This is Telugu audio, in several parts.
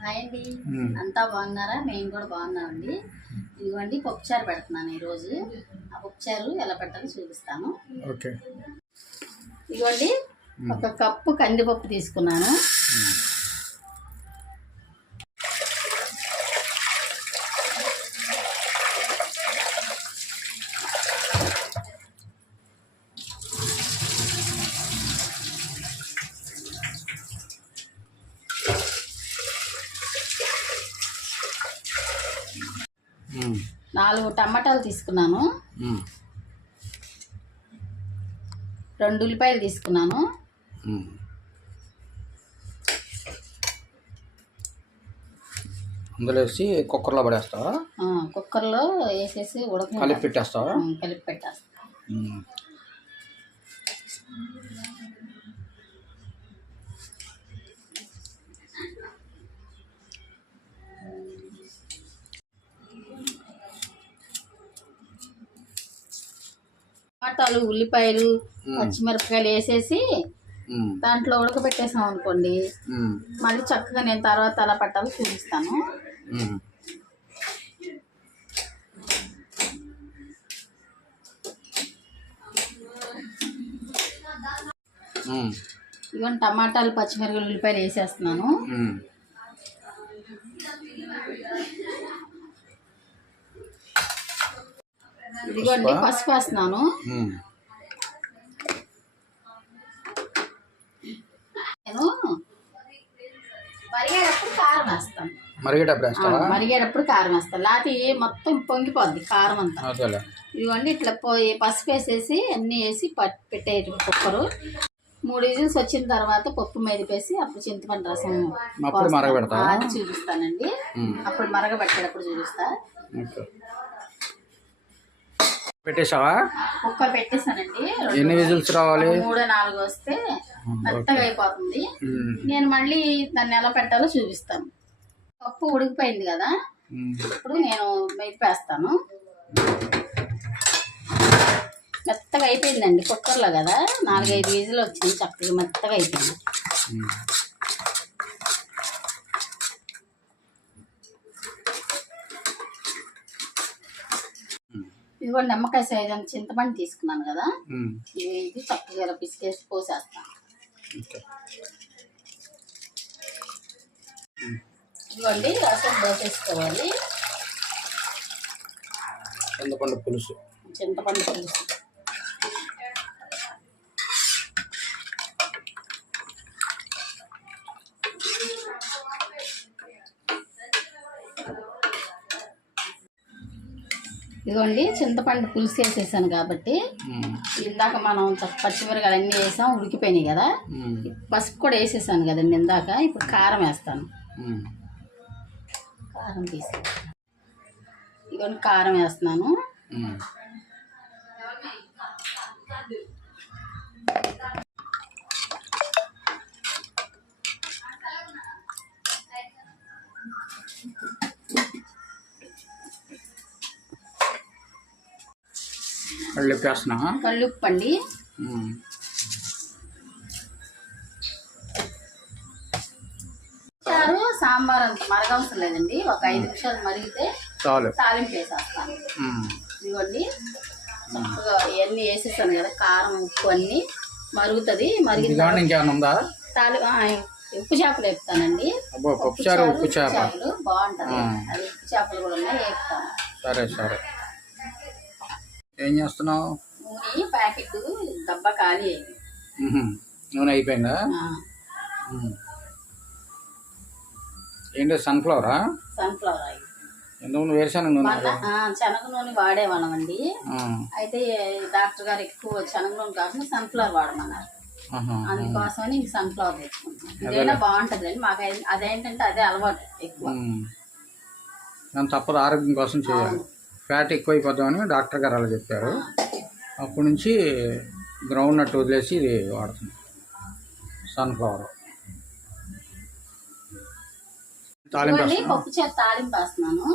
హాయ్ అండి, అంతా బాగున్నారా? మేము కూడా బాగున్నామండి. ఇదిగోండి పప్పుచారు పెడుతున్నాను ఈరోజు. ఆ పప్పుచారు ఎలా పెట్టాలో చూపిస్తాను. ఓకే. ఇదిగోండి ఒక కప్పు కందిపప్పు తీసుకున్నాను. నాలుగు టమాటాలు తీసుకున్నాను. 2 ఉల్లిపాయలు తీసుకున్నాను. అందులో వేసి కుక్కర్లో పడేస్తావా? కుక్కర్లో వేసేసి కలిపి పెట్టేస్తావా? కలిపి పెట్టేస్తా. టమాటాలు, ఉల్లిపాయలు, పచ్చిమిరపకాయలు వేసేసి దాంట్లో ఉడకబెట్టేసాం అనుకోండి, మళ్ళీ చక్కగా నేను తర్వాత అలా పట్టాలో చూపిస్తాను. ఇవన్నీ టమాటాలు, పచ్చిమిరపకాయలు, ఉల్లిపాయలు వేసేస్తున్నాను. ఇదిగోండి పసుపు వేస్తున్నాను. నేను మరిగేటప్పుడు కారం వేస్తాను. మరిగేటప్పుడు కారం వేస్తాను, లేకపోతే మొత్తం పొంగిపోద్ది కారం అంతా. ఇదిగోండి ఇట్లా పసుపు వేసేసి అన్నీ వేసి పెట్టేది కుక్కరు. 3 విజిల్స్ వచ్చిన తర్వాత పప్పు మెదిపేసి అప్పుడు చింతపండు రసం అది చూపిస్తానండి. అప్పుడు మరగబెట్టేటప్పుడు చూపిస్తా. పెట్టేసావా? కుక్కర్ పెట్టేసానండి. ఎన్ని విజిల్స్ రావాలి? 3-4 వస్తే మెత్తగా అయిపోతుంది. నేను మళ్ళీ దాన్ని ఎలా పెట్టాలో చూపిస్తాను. పప్పు ఉడికిపోయింది కదా, ఇప్పుడు నేను మెదిపేస్తాను. మెత్తగా అయిపోయిందండి కుక్కర్లో కదా, 4-5 విజిల్ వచ్చింది, చక్కగా మెత్తగా అయిపోయింది. ఇదిగోండి నిమ్మకాయ సైజ్ అంత చింతపండు తీసుకున్నాను కదా, ఇది చక్కగా పిసికేసి పోసేస్తాను. ఇదిగోండి రసం పోసేసుకోవాలి. చింతపండు పులుసు. ఇదిగోండి చింతపండు పులుసు వేసేసాను కాబట్టి, ఇందాక మనం పచ్చిమిరకాయలు అన్నీ వేసాం, ఉడికిపోయినాయి కదా. పసుపు కూడా వేసేసాను కదండి ఇందాక. ఇప్పుడు కారం వేస్తాను. కారం ఇదిగోండి కారం వేస్తున్నాను. కళ్ళుప్పు అండి. సాంబార్ అంత మరగవసరం లేదండి, ఒక 5 నిమిషాలు మరిగితే తాలింపు వేసేస్తాను. ఇదిగోండి చక్కగా ఇవన్నీ వేసేసాను కదా, కారం ఉప్పు అన్నీ మరుగుతుంది. మరిగిన ఉప్పు చేపలు వేపుతానండి. ఉప్పు చేపలు బాగుంటుంది, అది ఉప్పు చేపలు కూడా ఉన్నాయి, వేపుతాను. సరే. ఏం చేస్తున్నావు? నూనె ప్యాకెట్ డబ్బా ఖాళీ అయింది. నూనె అయిపోయిందా? ఏంటి సన్ఫ్లవర్ ఆయిల్. ఎందుకు వేరుశనగ నూనె? శనగ నూనె వాడేవాళ్ళం అండి. అయితే డాక్టర్ గారు ఎక్కువ శనగ నూనె కాకుండా సన్ఫ్లవర్ వాడమన్నారు. అందుకోసమని సన్ఫ్లవర్ తెచ్చుకుంటాం. ఇదైనా బాగుంటుంది అండి మాకు. అదేంటంటే అదే అలవాటు ఎక్కువ. తప్పదు, ఆరోగ్యం కోసం చేయాలి. ఫ్యాట్ ఎక్కువైపోతామని డాక్టర్ గారు అలా చెప్పారు. అప్పటి నుంచి గ్రౌండ్ నట్ వదిలేసి ఇది వాడుతుంది, సన్ఫ్లవర్. పప్పు చేత తాలింపు వేస్తున్నాను.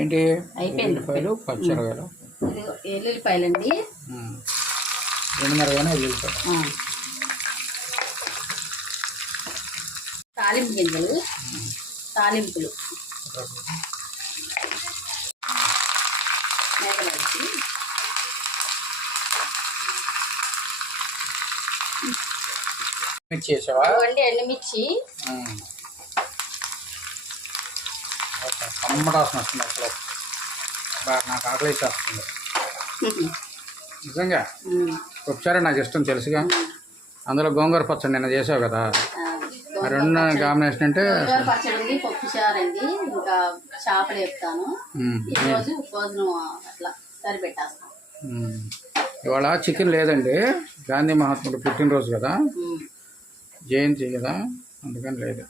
ఏంటి? అయిపోయింది. పచ్చిమిరపకాయలు, ఎల్లుల్లిపాయలండి. 2:30 వెల్లుల్లిపాయ. తాలింపు గింజలు, తాలింపులు మేకలకి మిక్స్ చేసావా? ఎండుమిర్చి కమ్మటాసం వస్తుంది అసలు. బాగా నాకు ఆకలి వస్తుంది నిజంగా. ఒకసారి నాకు ఇష్టం తెలుసుగా. అందులో గోంగూర పచ్చడి నిన్న చేసావు కదా, ఆ రెండు కాంబినేషన్ అంటే పచ్చడి, పప్పు చారు అండి, ఇంకా చేపలు చెప్తాను. ఈరోజు భోజనం అట్లా సరిపెట్టేస్తాను. ఇవాళ చికెన్ లేదండి, గాంధీ మహాత్ముడు పుట్టినరోజు కదా, జయంతి కదా, అందుకని లేదు.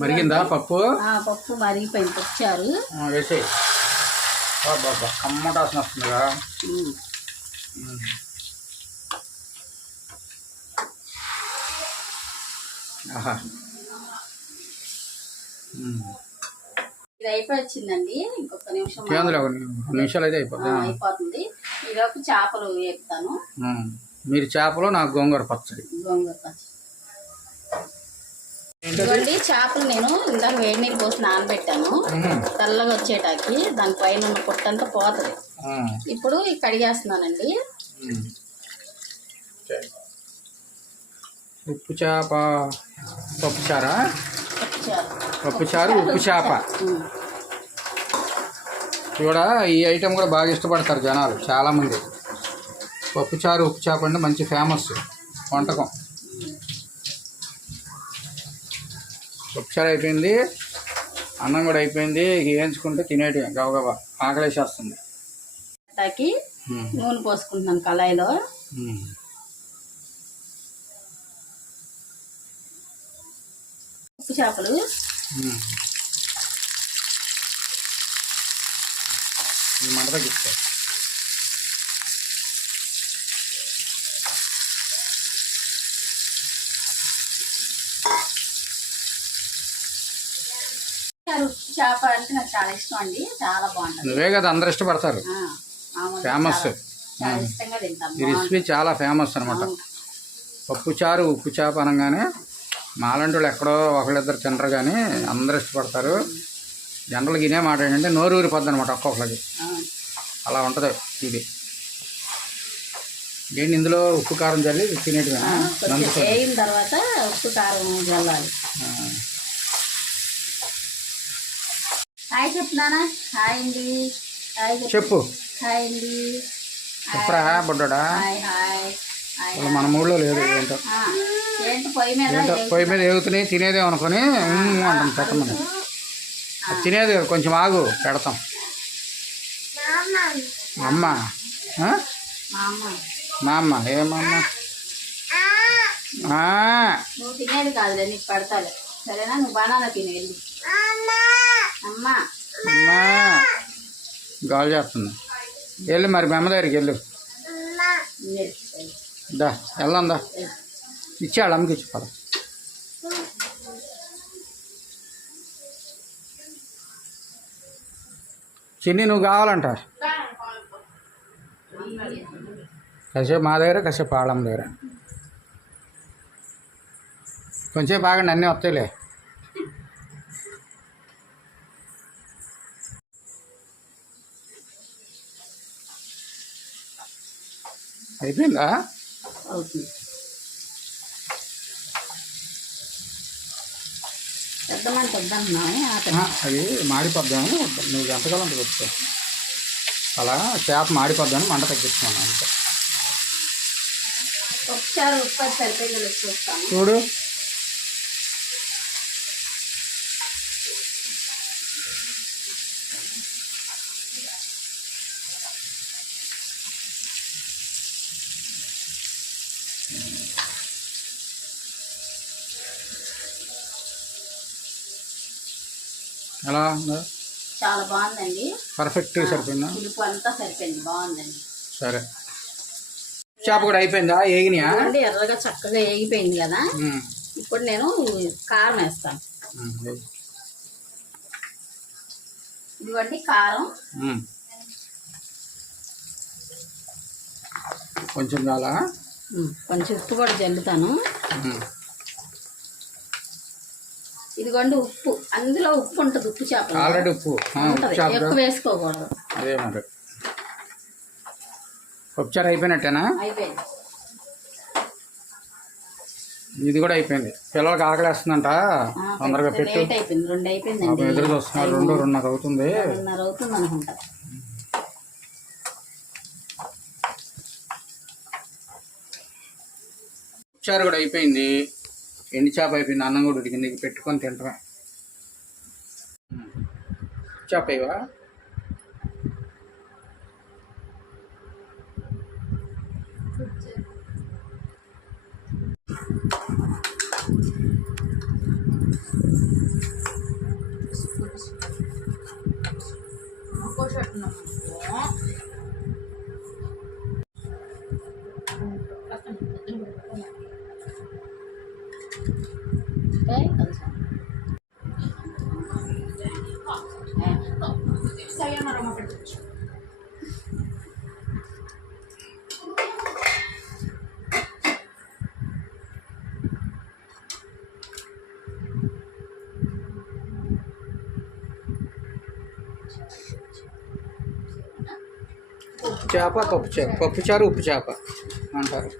మరిగిందా పప్పు? పప్పు మరిగిపోయింది. పప్పుచారు వేసే బాబా కమ్మటాసం వస్తుందిగా. ఆహా, ఇది అయిపోయి వచ్చిందండి. ఇంకొక నిమిషం, కేంద్ర నిమిషాలు అయితే అయిపోతుంది. ఈలోపు చేపలు వేపుతాను. మీరు చేపలు, నాకు గోంగూర పచ్చడి. గోంగూర పచ్చడి ఇదిగోండి. చేపలు నేను ఇందాక వేడి నీళ్ళు పోసి నానబెట్టాను, తెల్లగా వచ్చేటాకి. దానిపైన ఉన్న పొట్టంతా పోతుంది. ఇప్పుడు కడిగేస్తున్నానండి. ఉప్పు చేప, పప్పుచారా? పప్పుచారు, ఉప్పు చేప కూడా. ఈ ఐటెం కూడా బాగా ఇష్టపడతారు జనాలు చాలామంది. పప్పుచారు, ఉప్పు చేప అంటే మంచి ఫేమస్ వంటకం. పప్పుచారు అయిపోయింది, అన్నం కూడా అయిపోయింది. వేయించుకుంటే తినేటివి గబగబా, ఆకలేసేస్తుంది. నూనె పోసుకుంటున్నాను కళాయిలో. ఉప్పు చేపలు మంట తగ్గిస్తాయి. చేప అంటే నాకు చాలా ఇష్టం అండి, చాలా బాగుంటుంది. నువ్వే కదా అందరు ఇష్టపడతారు, ఫేమస్. ఇష్టంగా తింటాను. ఈ రెసిపీ చాలా ఫేమస్ అనమాట. పప్పుచారు, ఉప్పు చేప అనగానే మాలాంటి వాళ్ళు ఎక్కడో ఒకళ్ళిద్దరు తినరు, కానీ అందరు ఇష్టపడతారు. జనరల్గా తినే మాట ఏంటంటే నోరు ఊరిపోద్ది అనమాట ఒక్కొక్కరికి. అలా ఉంటుంది ఇది. ఏంటి ఇందులో ఉప్పు కారం చల్లి తినేటివి వేయిన తర్వాత ఉప్పు కారం చల్లాలి. హాయ్ చెప్తున్నానా? హాయ్ అండి. చెప్పు. హాయ్ అండి. చెప్పరా బొడ్డా? Hi hi. మన ఊళ్ళో లేదు. ఏంటో పొయ్యి మీద ఎగుతున్నాయి, తినేదేమనుకొని అంటాం. పెట్టమని తినేది కొంచెం ఆగు, పెడతాం. అమ్మ, మా అమ్మ ఏమమ్మా? నువ్వు తినేది కాదులే, నీకు పెడతాలే, సరేనా? నువ్వు బనానా తినేది. అమ్మా గాలి చేస్తుంది. వెళ్ళు మరి మీ అమ్మ దగ్గరికి వెళ్ళు. దా వెళ్దాం, దా. ఇచ్చాడు అమ్మకి, ఇచ్చి పద. చిన్ని నువ్వు కావాలంట. కాసేపు మా దగ్గర, కాసేపు ఆడమ్మ దగ్గర. కొంచెం బాగా అన్నీ వస్తాయిలే. అయిపోయిందా? అది మాడిపోద్దామని నువ్వు ఎంతకాలం వచ్చా అలా చేప మాడిపోద్దామని మంట తగ్గిస్తున్నాను అంతే. చూడు, ఎలా ఉందా? చాలా బాగుందండి. పర్ఫెక్ట్గా సరిపోయిందా? పులుపు అంతా సరిపోయింది, బాగుందండి. సరే. చేప కూడా అయిపోయిందా? ఏగినాయా? అంటే ఎర్రగా చక్కగా ఏగిపోయింది కదా. ఇప్పుడు నేను కారం వేస్తాను. ఇదిగోండి కారం కొంచెం చాలా, కొంచెం ఉప్పు కూడా జల్లుతాను. ఇదిగోండి ఉప్పు, అందులో ఉప్పు ఉంటుంది, ఉప్పు చేప ఆల్రెడీ ఉప్పు ఎక్కువ వేసుకోకూడదు. అదే మరి పప్పుచారు అయిపోయినట్టేనా? అయిపోయింది. ఇది కూడా అయిపోయింది. పిల్లలకి ఆకలేస్తుందంట, తొందరగా పెట్టు. అయిపోయింది, 2 అయిపోయిందండి. ఎదురు చూస్తున్నారు, 2:30 అవుతుంది. 2:30 అవుతుంది అనుకుంటా. పప్పుచారు కూడా అయిపోయింది, ఎండి చేప అయిపోయింది, అన్నం కూడా ఉడికింది. పెట్టుకొని తింటారా? చేప ఇవా? చేప పప్పుచారు ఉప్పు చేప అంటారు.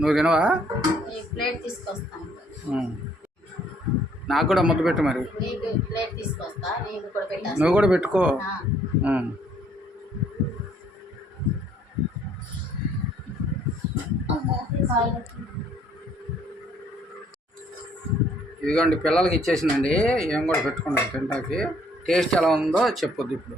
నువ్వు తినవా? ప్లేట్ తీసుకొస్తాను. నాకు కూడా ముద్ద పెట్టు మరి. ప్లేట్ తీసుకొస్తా, నువ్వు కూడా పెట్టుకో. ఇదిగోండి పిల్లలకి ఇచ్చేసిందండి, ఏం కూడా పెట్టుకున్నారు తింటాకి. టేస్ట్ ఎలా ఉందో చెప్పొద్దు ఇప్పుడు.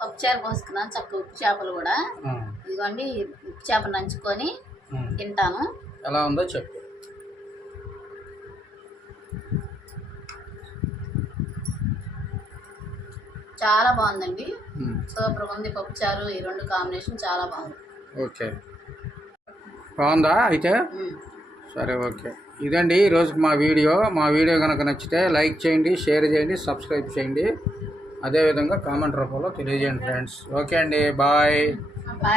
పప్పుచారు పోసుకున్నాను, చక్కగా ఉప్పు చేపలు కూడా. ఇదిగోండి ఉప్పు చేప నంచుకొని తింటాను. ఎలా ఉందో చెప్పు. చాలా బాగుందండి, సూపర్ ఉంది పప్పుచారు. ఈ 2 కాంబినేషన్ చాలా బాగుంది. ఓకే, బాగుందా అయితే? సరే, ఓకే. ఇదండి ఈరోజు మా వీడియో కనుక నచ్చితే లైక్ చేయండి, షేర్ చేయండి, సబ్స్క్రైబ్ చేయండి. అదేవిధంగా కామెంట్ రూపంలో తెలియజేయండి ఫ్రెండ్స్. ఓకే అండి, బాయ్.